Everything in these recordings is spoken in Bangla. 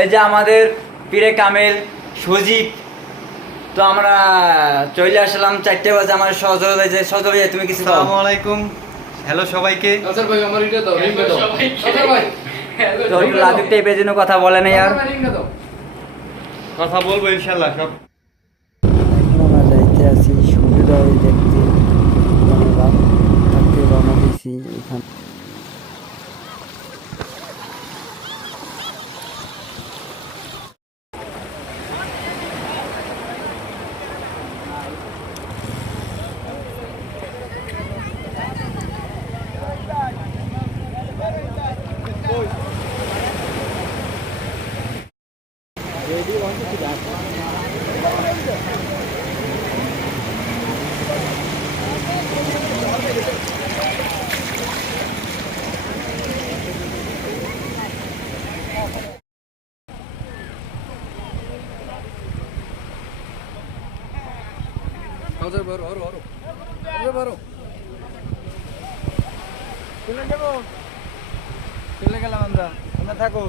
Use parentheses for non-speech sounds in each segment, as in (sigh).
এই যে আমাদের পীরে কামেল সজীব তো আমরা চলে আসলাম চারটে বাজে আমার সহযোগী যে সহযোগী তুমি কিছু আসসালামু আলাইকুম। হ্যালো সবাইকে। কাসার ভাই আমার এটা দাও রিংটা দাও। কাসার ভাই। তো একটু টাইপের জন্য কথা বলে না আর কথা বলব ইনশাল্লাহ সব এখন আমরা যাইতে আছি সূর্যোদয় দেখতে আমরা রাত থাকতে রওনা দিয়েছি এখান কাসার বারো আরও আরও কাসার বারো চলে যাব চলে গেলাম আমরা তোমরা থাকো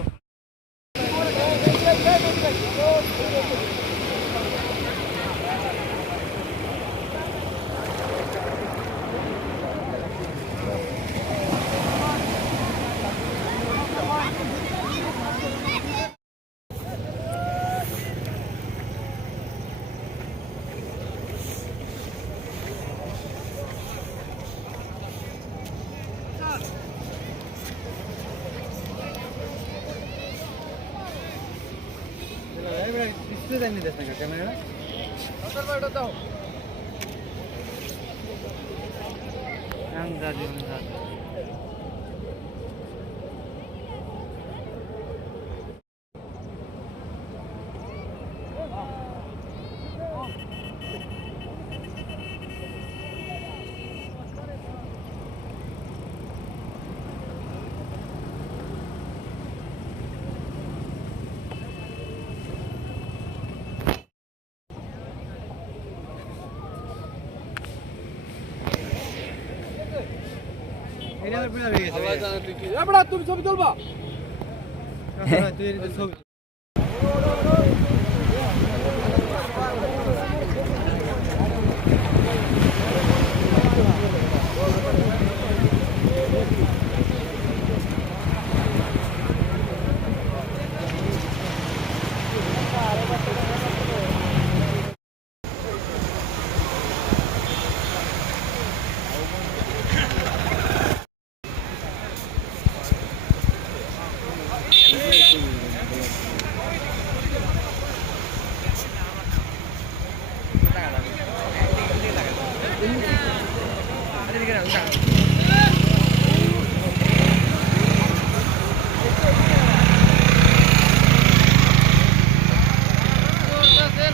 ডিসপ্লে দেয়নি দেখ না ক্যামেরা? দাও আন্দাজ আন্দাজ এটা আমার পিলা হয়ে গেছে আল্লাহ জানে তুই কি এ বড়া তুমি ছবি তুলবা?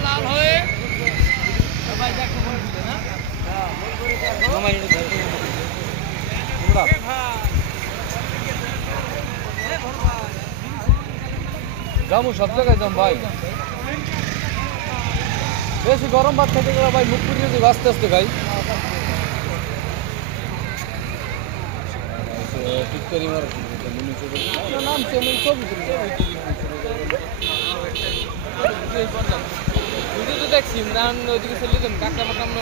লাল হয়ে যাব সব জায়গায় যাম ভাই। বেশি গরম ভাত খেতে গেলে ভাই মুখ পুড়িয়ে দিবে আস্তে আস্তে ভাই টিকটারি মার নাম সে আমি ছবি তুলি ভিডিও তো দেখছি ইমরান ওইদিকে চলে যান কাকা মাকাম না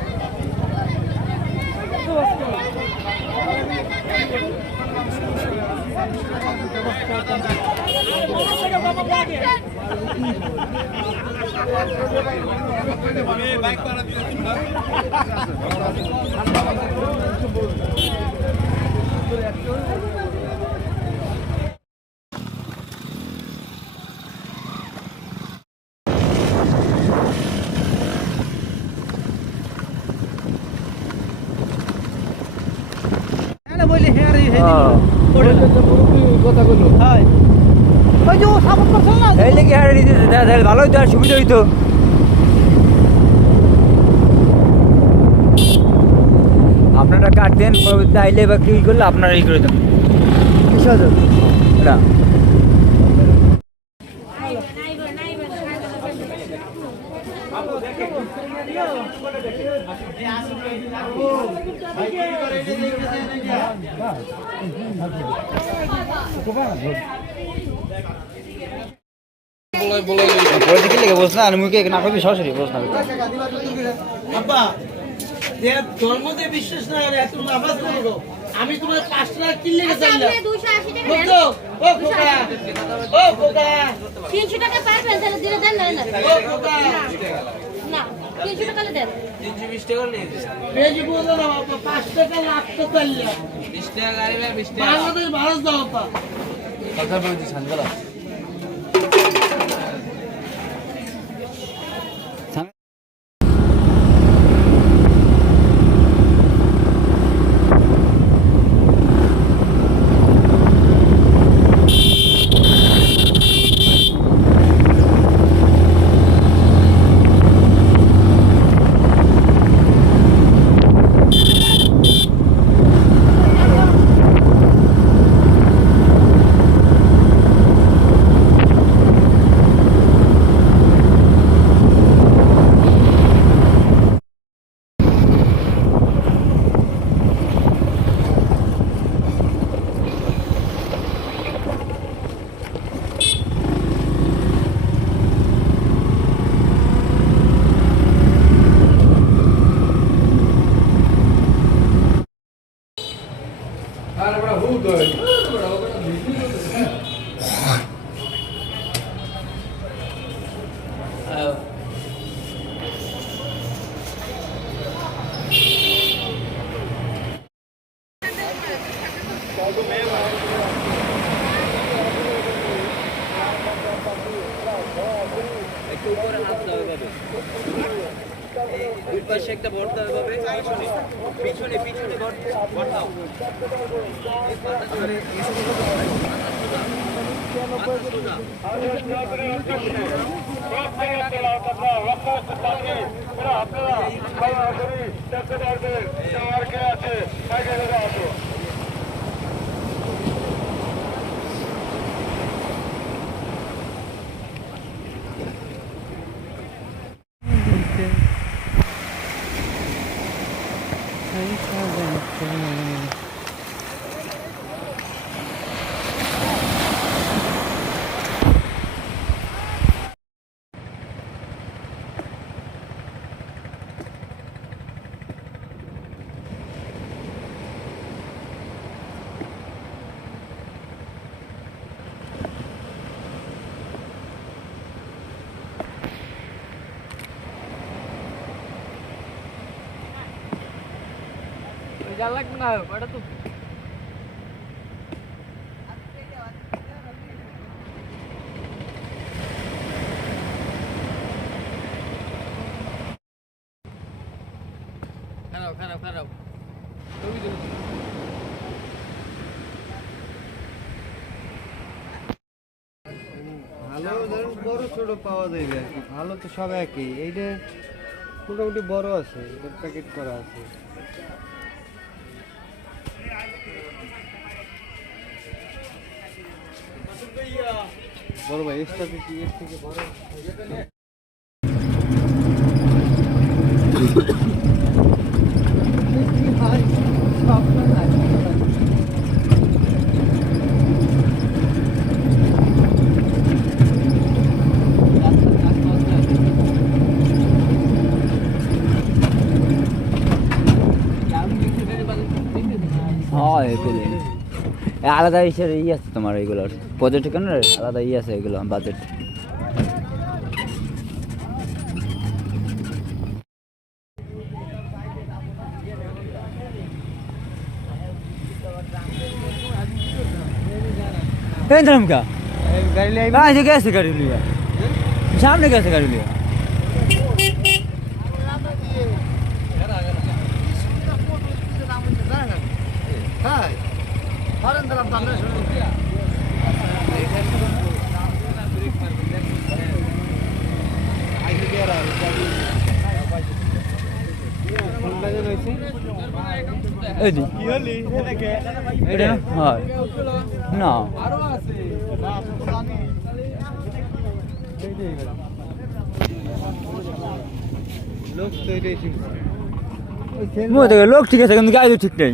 আমরা কাল বছর হয়েছিল জান্নাতপুর বলি হ্যাঁ। হয়। ওই যে ও সাপোর্ট করছিল না? এই লেগে হারে দিতে তাহলে ভালো আর সুবিধা হইতো। আপনারা কাটতেন পরবর্তীতে আইলে বা কি করলে আপনারা ই করে দেন। এটা। বলাই পরে দেখি লেগে বস না মুখে না করবি সরাসরি বস না। যে বিশ্বাস না করে তুমি নামাজ পড়ো আমি তোমার পাঁচ টাকা কিনলে আচ্ছা, চাইলাম আপনি 280 টাকা বুঝছ ও খোকা ও খোকা। 300 টাকা পাইবেন, তাহলে দিলে দেন, না, না। ও খোকা। না, 300 টাকা হলে দেন। বেশি বলল না বাবা পাঁচ টাকা লাগতো চাইলাম বাংলাদেশ ভারত দাও বাবা। কথা বলছি খারাপ খারাপ খারাপ। ছবি ভালো ধরুন বড় ছোট পাওয়া যাবে আর কি। ভালো তো সব একই। এইটা মোটামুটি বড় আছে প্যাকেট করা আছে। बोलो भाई इसका भी जीएसटी के बारे Oh, I believe. আলাদা হিসেবে ই আছে তোমার এইগুলোর প্রজেক্ট কেন আলাদা ই আছে এগুলো বাজেট کیسے گاڑی لیا سامنے کیسے گاڑی لیا না লোক ঠিক আছে কিন্তু গাড়ি ঠিক নেই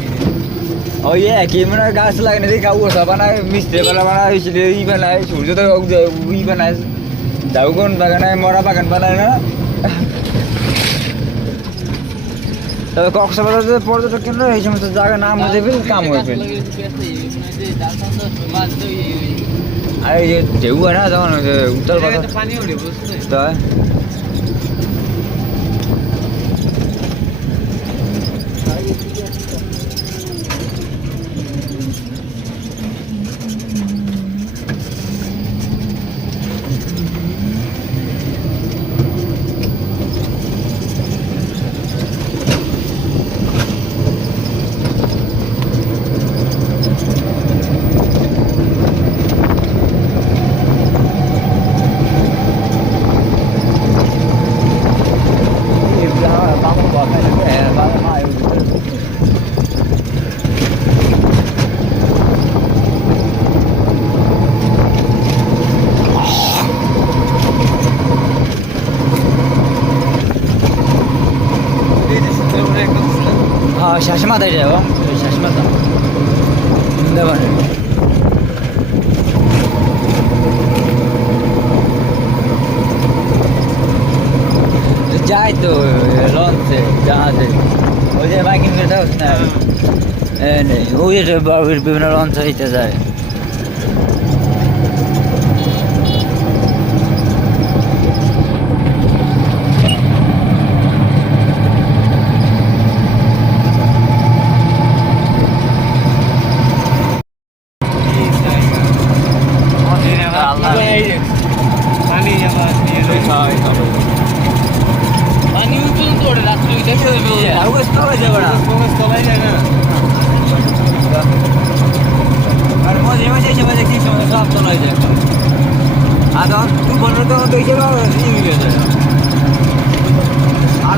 একটা আছে লেবু গাছ ও ইয়ে কি মানে গাছ লাগানো দেখি কাউ ওসব বানায় মিস্ত্রি বেলা বানায় ই বানায় সূর্য তো ই বানায় দাউগন বাগানায় মরা বাগান বানায় না তবে কক্সবাজার যে পর্যটক কেন্দ্র এই সমস্ত জায়গা নাম হয়ে যাবে কাম হয়ে যাবে আর এই যে ঢেউ হয় না তখন ওই উত্তর বাজার হ্যাঁ শাসমাতায় যাব শাসমাতা দেবানে যাই তো লঞ্চে জাহাজে। ওই যে বাইকিং করে দাও না? নেই ওই যে বিভিন্ন লঞ্চ হইতে যায় আল্লাহ পানি আমার নিয়ে পানি উঠুন তো ওটা রাত্রে দেখে দেবে তলায় যায় না আর মধ্যে মধ্যে এসে মধ্যে কি সময় সব চলে যায় আর তখন তুই বলল তখন তো এসে মিলে যায় আর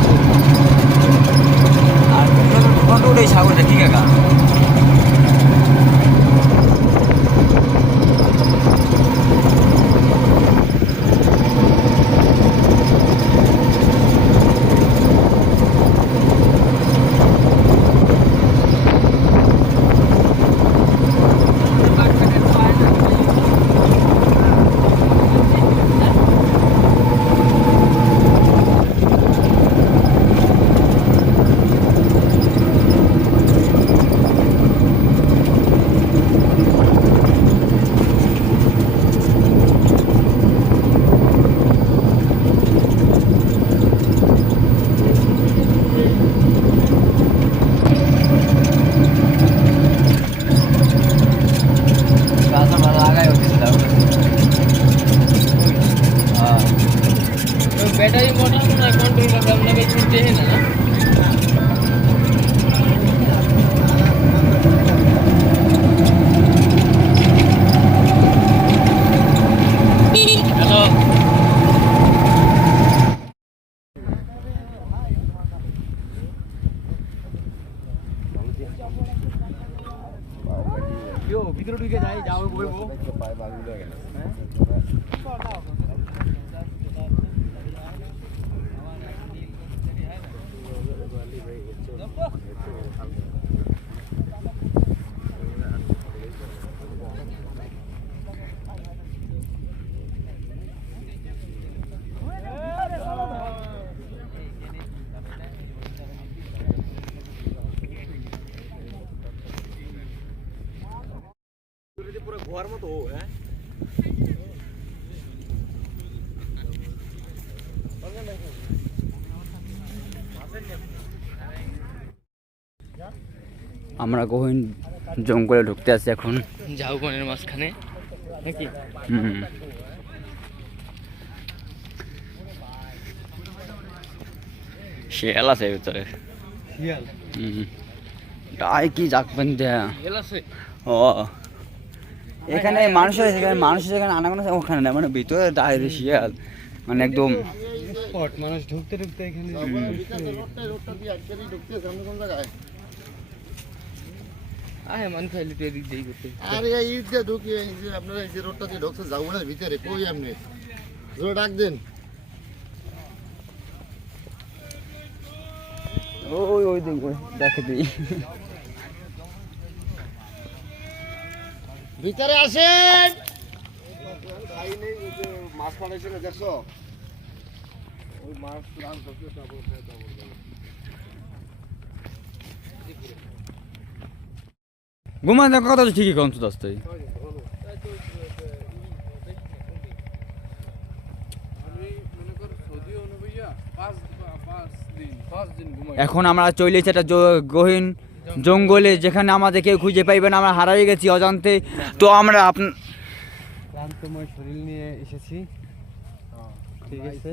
আর তখন তো ওটাই সাগরটা ঠিক আছে আমরা গহীন জঙ্গলে ঢুকতে আছি এখন। ঝাউবনের মাঝখানে নাকি? হুম। শিয়াল আছে ভিতরে। শিয়াল? হুম। তাই কি যাকবেন দেয়া। গেল আছে? ও। এখানে মানুষের এখানে মানুষের এখানে আনাগোনা ওখানে না মানে ভিতরে দাঁড়িয়ে শিয়াল। মানে একদম মানুষ ঢুকতে ঢুকতে এখানে আয় মান খাইলে তুই এদিক দিয়ে করতে আরে এই ঢুকি যে আপনারা এই যে রোডটা দিয়ে ঢুকছে যাব না ভিতরে কই আপনি? জোরে ডাক দেন। ওই ওই ওই দেখে দিই। ভিতরে আসেন। মাছ পাঠাইছিল দেখছ ওই মাছ রান করতে ডাবল ডাবল ঘুমান কথা তো ঠিকই কম তো দস্তাই এখন আমরা চলেছি একটা গহীন জঙ্গলে যেখানে আমাদের কেউ খুঁজে পাইবে না আমরা হারিয়ে গেছি অজান্তে। তো আমরা আপ ক্লান্তময় শরীর নিয়ে এসেছি। ঠিক আছে।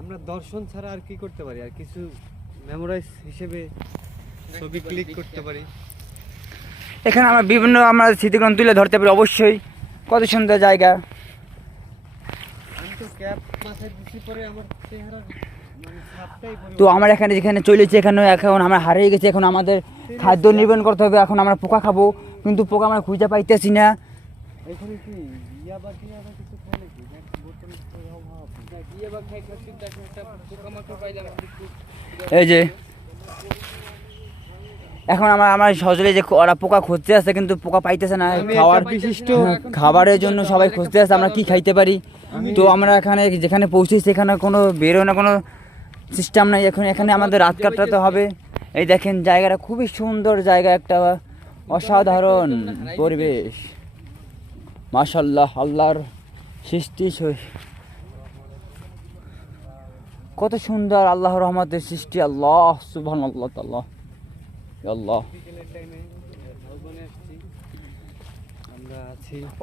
আমরা দর্শন ছাড়া আর কি করতে পারি? আর কিছু মেমোরাইজ হিসেবে ছবি ক্লিক করতে পারি? এখানে আমরা বিভিন্ন আমরা স্মৃতিগ্রহণ তুলে ধরতে পারি অবশ্যই। কত সুন্দর জায়গা। আমি তো ক্যাপ মাথায় দিছি পরে আমার চেহারা তো আমরা এখানে যেখানে চলেছি এখানে এখন আমরা হারিয়ে গেছি এখন আমাদের খাদ্য নির্মাণ করতে হবে এখন আমরা পোকা খাব কিন্তু পোকা আমরা খুঁজে পাইতেছি না। এই যে এখন আমার আমার সজলে যে ওরা পোকা খুঁজতে আসছে কিন্তু পোকা পাইতেছে না। খাওয়ার বিশিষ্ট হ্যাঁ, খাবারের জন্য সবাই খুঁজতে আসছে আমরা কি খাইতে পারি? তো আমরা এখানে যেখানে পৌঁছেছি সেখানে কোনো বেরোনো কোনো সিস্টেম নাই এখন, এখানে আমাদের রাত কাটাতে হবে। এই দেখেন, জায়গাটা খুবই সুন্দর জায়গা, একটা অসাধারণ পরিবেশ। মাশাল্লাহ আল্লাহর সৃষ্টি কত সুন্দর আল্লাহ রহমতের সৃষ্টি, আল্লাহ সুবহান আল্লাহ। তাল্লাহ আল্লাহ।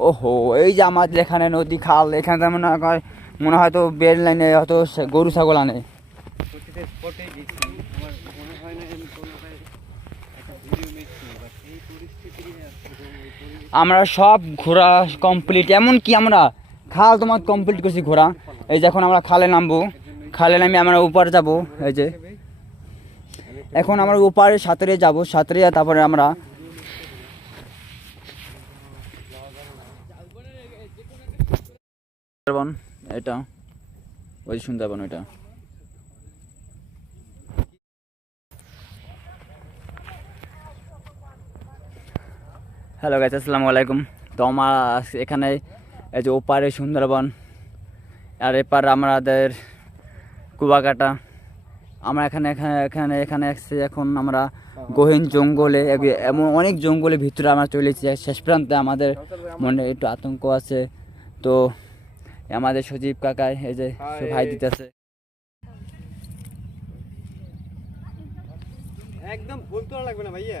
ওহো, এই যে আমাদের এখানে নদী খাল, এখানে মনে হয় মনে হয় তো বেল লাইনে হয়তো গরু ছাগল আনে। প্রতিটা স্পটে গেছি। আমার মনে হয় না আমি আমরা সব ঘোরা কমপ্লিট এমনকি আমরা খাল তোমার কমপ্লিট করছি ঘোরা। এই যে এখন আমরা খালে নামবো। খালে নামে আমরা উপরে যাব, এই যে। এখন আমরা ওপারে সাঁতরে যাব, সাঁতরে তারপরে আমরা এটা। ওই সুন্দরবন, ওইটা। হ্যালো গাইস আসসালামু আলাইকুম তো আমার এখানে এই যে ওপারে সুন্দরবন আর এপার আমাদের কুয়াকাটা। আমরা এখানে এখানে এখানে এখানে এসেছি এখন আমরা গহীন জঙ্গলে এমন অনেক জঙ্গলের ভিতরে আমরা চলেছি শেষ প্রান্তে আমাদের মনে একটু আতঙ্ক আছে। তো আমাদের সজীব কাকায় এই যে ভাই দিতেছে। একদম ফুল তোলা লাগবে না ভাইয়া।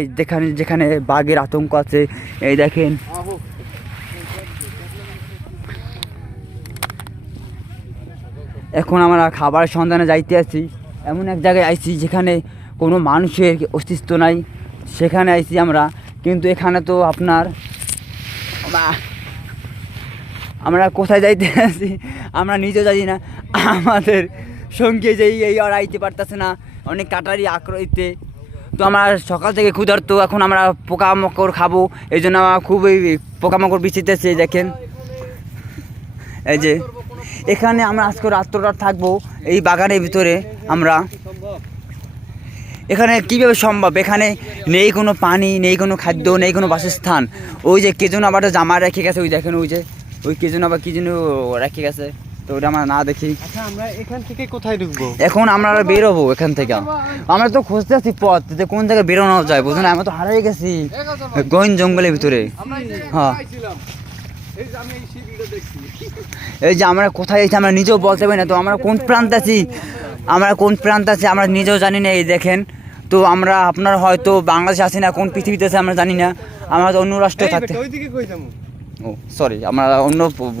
এই যেখানে যেখানে বাঘের আতঙ্ক আছে, এই দেখেন। এখন আমরা খাবার সন্ধানে যাইতে আছি। এমন এক জায়গায় আইছি যেখানে কোনো মানুষের অস্তিত্ব নাই। সেখানে আইছি আমরা, কিন্তু এখানে তো আপনার আমরা কোথায় যাইতে আছি? আমরা নিজেও জানি না। আমাদের সঙ্গে যেই এই আর আইতে পারতেছে না। অনেক কাটারি আক্রইতে তো আমরা সকাল থেকে ক্ষুধার্ত, এখন আমরা পোকামাকড় খাব। এই জন্য আমার খুবই পোকামাকড় বিচিতেছে দেখেন। এই যে, এখানে আমরা আজকে রাত্রটা থাকব, এই বাগানের ভিতরে আমরা। এখানে কীভাবে সম্ভব? এখানে নেই কোনো পানি, নেই কোনো খাদ্য, নেই কোনো বাসস্থান। ওই যে কে যেন আবার জামা রেখে গেছে, ওই দেখেন, ওই যে, ওই কে যেন আবার কি যেন রেখে গেছে। ওটা আমরা না দেখি। আচ্ছা আমরা এখান থেকে কোথায় ঢুকবো? এখন আমরা বেরোবো এখান থেকে। আমরা তো খুঁজতে আছি পথ যে কোন জায়গায় বেরোনো যায় বুঝলেন? আমরা তো হারিয়ে গেছি। গহীন জঙ্গলের ভিতরে। হ্যাঁ। এই যে আমরা কোথায় আছি আমরা নিজেও বলতে পারি না। তো আমরা কোন প্রান্তে আছি? আমরা কোন প্রান্তে আছি আমরা নিজেও জানি না এই দেখেন। তো আমরা আপনার হয়তো বাংলাদেশে আছি না কোন পৃথিবীতে আছে আমরা জানি না। আমরা তো অন্য রাষ্ট্রে থাকতে ও সরি আমরা অন্য প-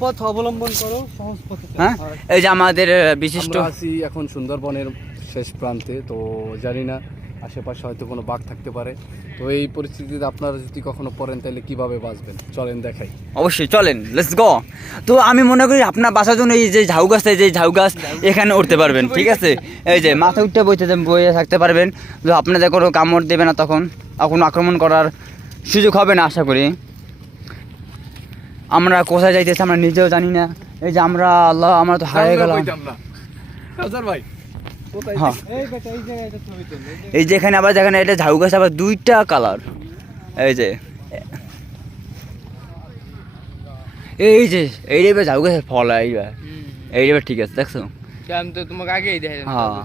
পথ অবলম্বন করো সহজ পথে হ্যাঁ? এই যে আমাদের বিশিষ্ট আছি এখন সুন্দরবনের শেষ প্রান্তে তো জানি না আশেপাশে হয়তো কোনো বাঘ থাকতে পারে। তো এই পরিস্থিতিতে আপনারা যদি কখনো পড়েন তাহলে কীভাবে বাঁচবেন? চলেন দেখাই। অবশ্যই চলেন লেটস গো তো আমি মনে করি আপনার বাসার জন্য এই যে ঝাউ গাছ এই যে ঝাউ গাছ এখানে উঠতে পারবেন (laughs) ঠিক আছে? এই যে মাথা উঠতে বইতে বইয়ে থাকতে পারবেন। তো আপনাদের কোনো কামড় দেবে না তখন। কোনো আক্রমণ করার সুযোগ হবে না আশা করি। আমরা কোথায় যাইতেছি আমরা নিজেও জানি না। এই যে আমরা আল্লাহ আমরা তো হারিয়ে গেলাম। ভাই হ্যাঁ। এই যে এখানে আবার যেখানে এটা ঝাউ গাছ আবার দুইটা কালার। এই যে এই যে এই রে ঝাউ গাছের ফল এইবার এই রে ঠিক আছে দেখছ? আমি তো তোমাকে আগেই দেখে হ্যাঁ।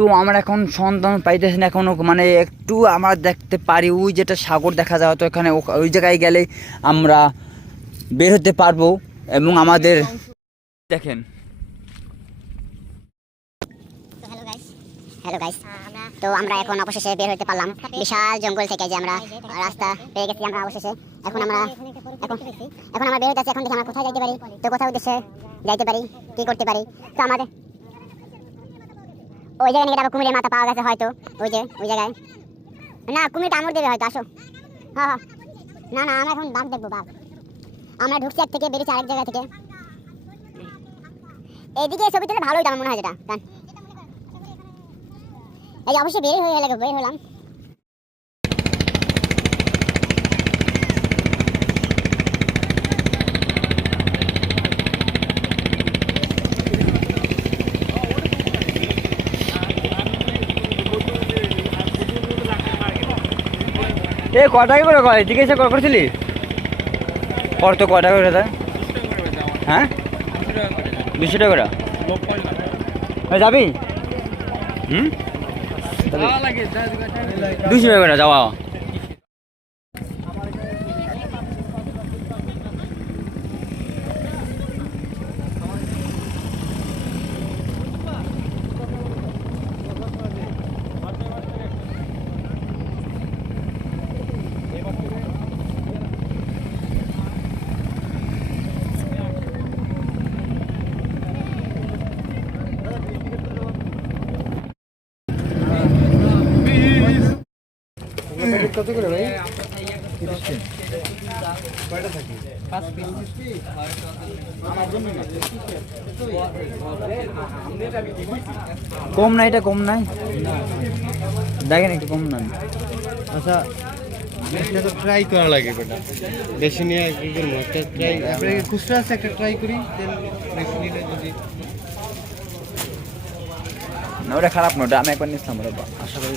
তো আমরা এখন সন্তান পাইতেছি না এখনও। মানে একটু আমরা দেখতে পারি, ওই যেটা সাগর দেখা যায় তো এখানে ওই জায়গায় গেলে আমরা বের হতে পারব এবং আমাদের দেখেন। হ্যালো গাইস তো আমরা এখন অবশেষে বের হতে পারলাম। বিশাল জঙ্গল থেকে যে আমরা রাস্তা পেয়ে গেছি আমরা অবশেষে। এখন আমরা এখন এখন আমরা বের হতে এখন দেখি আমরা কোথায় যাইতে পারি। তো কোথায় উদ্দেশ্যে যাইতে পারি, কি করতে পারি। তো আমাদের ওই জায়গায় নাকি কুমিরের মাথা পাওয়া গেছে হয়তো, ওই যে, ওই জায়গায়। না কুমির কামড় দেবে হয়তো, আসো। হ্যাঁ না না, আমরা এখন বাঘ দেখব, বাঘ। আমরা ঢুকছি এক থেকে, বেরিয়েছি আরেক জায়গা থেকে। এইদিকে ছবি তুলে ভালোই আমার মনে হয় যেটা এই অবশ্যই বের হয়ে গেলে বের হলাম। এ ক টাকা করে কয়? জিজ্ঞাসা কল করেছিলি? কর তো ক টাকা করে দেয় হ্যাঁ? দুশো টাকা করে। যাবি? হুম? দুশো টাকা করে যাওয়া কত করে ভাই? কম নাই এটা কম নাই? দেখেন একটু কম নাই। আচ্ছা এটা তো ট্রাই করা লাগে বেটা। বেশি নিয়ে একটা ট্রাই আপনাকে খুচরা আছে একটা ট্রাই করি বেশি নিলে যদি না ওটা খারাপ না ওটা আমি একবার নিচ্ছিলাম ওটা আশা করি।